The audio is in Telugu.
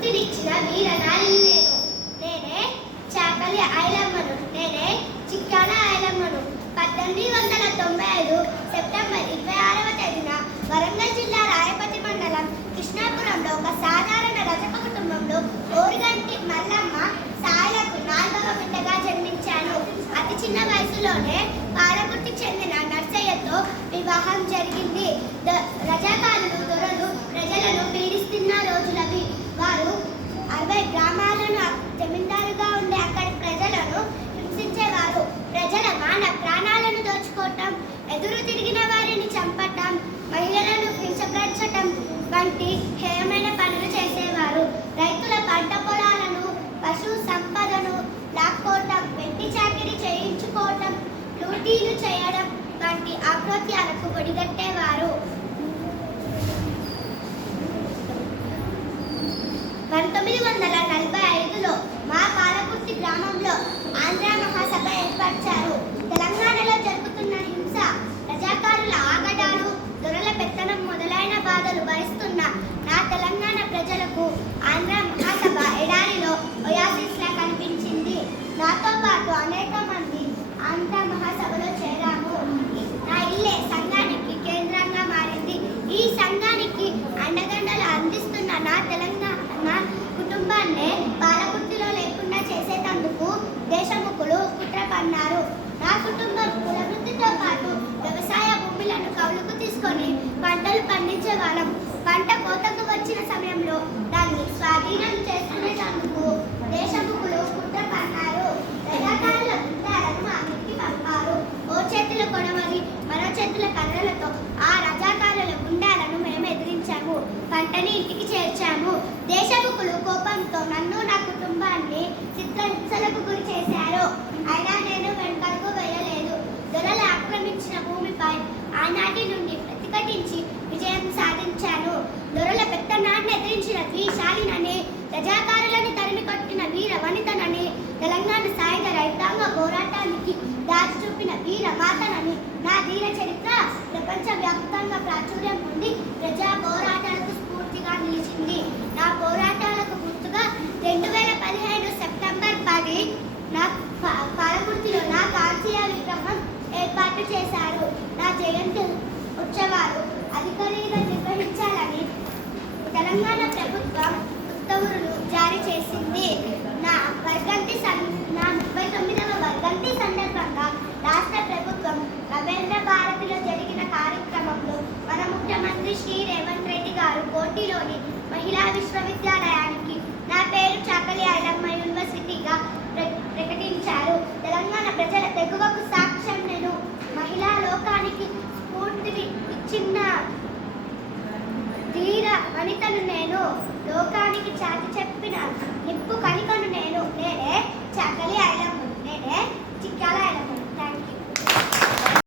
స్ఫూర్తినిచ్చిన వీరనారి నేను. నేనే చాకలి ఐలమ్మను. నేనే చిక్కాల ఐలమ్మను. 1895 సెప్టెంబర్ 26వ తేదీన వరంగల్ జిల్లా రాయపతి మండలం కృష్ణాపురంలో ఒక సాధారణ రజక కుటుంబంలో ఓరుగంటి మల్లమ్మ సాయలకు 4వ బిడ్డగా జన్మించాను. అతి చిన్న వయసులోనే పాలకుర్తికి చెందిన నర్సయ్యతో వివాహం జరిగింది. రజాకారులు దొరలు ప్రజలను పీడిస్తున్న రోజులవి. వారు 60 గ్రామాలను జమీందారుగా ఉండే అక్కడి ప్రజలను హింసించేవారు. ప్రజల మాన ప్రాణాలను దోచుకోవటం, ఎదురు తిరిగిన వారిని చంపటం, మహిళలను హింసపరచటం వంటి హేయమైన పనులు చేసేవారు. రైతుల పంట పొలాలను, పశు సంపదను లాక్కోవటం, వెట్టి చాకిరీ చేయించుకోవటం, లూటీలు చేయడం వంటి ఆకృత్యాలకు ఒడిగట్టేవారు. 1945లో మా పాలకుర్తి గ్రామంలో ఆంధ్ర మహాసభ ఏర్పరిచారు. తెలంగాణలో జరుగుతున్న హింస, రజాకారుల ఆగడాలు, దొరల పెత్తనం మొదలైన బాధలు భరిస్తున్న నా తెలంగాణ ప్రజలకు ఆంధ్ర మహాసభ ఎడారిలో ఒయాసిస్లా కనిపించింది. నాతో పాటు అనేక మంది ఆంధ్ర మహాసభలో చేరాము. నా ఇల్లే సంఘానికి కేంద్రంగా మారింది. ఈ సంఘానికి అండదండలు అందిస్తున్న నా తెలంగాణ కుటుంబాన్నే పాలకుర్తిలో లేకుండా చేసేటందుకు దేశముఖులు కుట్ర పన్నారు. నా కుటుంబం కులవృత్తితో పాటు వ్యవసాయ భూములను కౌలుకు తీసుకొని పంటలు పండించే వాళ్ళం. పంట కోతకు వచ్చిన సమయంలో దాన్ని స్వాధీనం చేసుకునేటందుకు దేశముఖులు కుట్ర పన్నారు. రజాకారుల బృందాలను మా ఇంటికి పంపారు. ఓ చేతుల కొడవలి, మరో చేతుల కర్రలతో ఆ రజాకారుల గుండాలను మేము ఎదిరించాము. పంటని ఇంటికి చేర్చాము. దేశముఖులు కోపంతో నన్ను, నా కుటుంబాన్ని చిత్రహింసలకు గురి చేశారు. అయినా నేను వెనుకడుగు వేయలేదు. దొరలు ఆక్రమించిన భూమిపై ఆనాటి నుండి ప్రతిఘటించి విజయం సాధించాను. దొరల పెత్తనాన్ని ఎదిరించిన ద్విశాలినని, రజాకారులను తరిమి కొట్టిన వీర వనితనని, తెలంగాణ సాయుధ రైతాంగ పోరాటానికి దారి చూపిన వీర మాతనని నా ధీర చరిత్ర ప్రపంచ వ్యాప్తంగా ప్రాచుర్యం పొంది ప్రజా పోరాటాలకు స్ఫూర్తిగా నిలిచింది. నా పోరాటాలకు గుర్తుగా 2015 సెప్టెంబర్ 10 నా పాలకుర్తిలో నా కాంస్య విగ్రహం ఏర్పాటు చేశారు. నా జయంతి ఉత్సవాలు అధికారిగా నిర్వహించాలని తెలంగాణ ప్రభుత్వం ఉత్తర్వులు జారీ చేసింది. నా 39వ వర్ధంతి సందర్భంగా రాష్ట్ర ప్రభుత్వం రవీంద్ర భారతిలో జరిగిన కార్యక్రమంలో మన ముఖ్యమంత్రి శ్రీ రేవంత్ రెడ్డి గారు కోటిలోని మహిళా విశ్వవిద్యాలయానికి నా పేరు చాకలి ఐలమ్మ యూనివర్సిటీగా ప్రకటించారు. తెలంగాణ ప్రజల తెగువకు సాక్ష్యం నేను. మహిళా లోకానికి స్ఫూర్తిని ఇచ్చిన ధీర వనితను నేను. లోకానికి చాటి చెప్పిన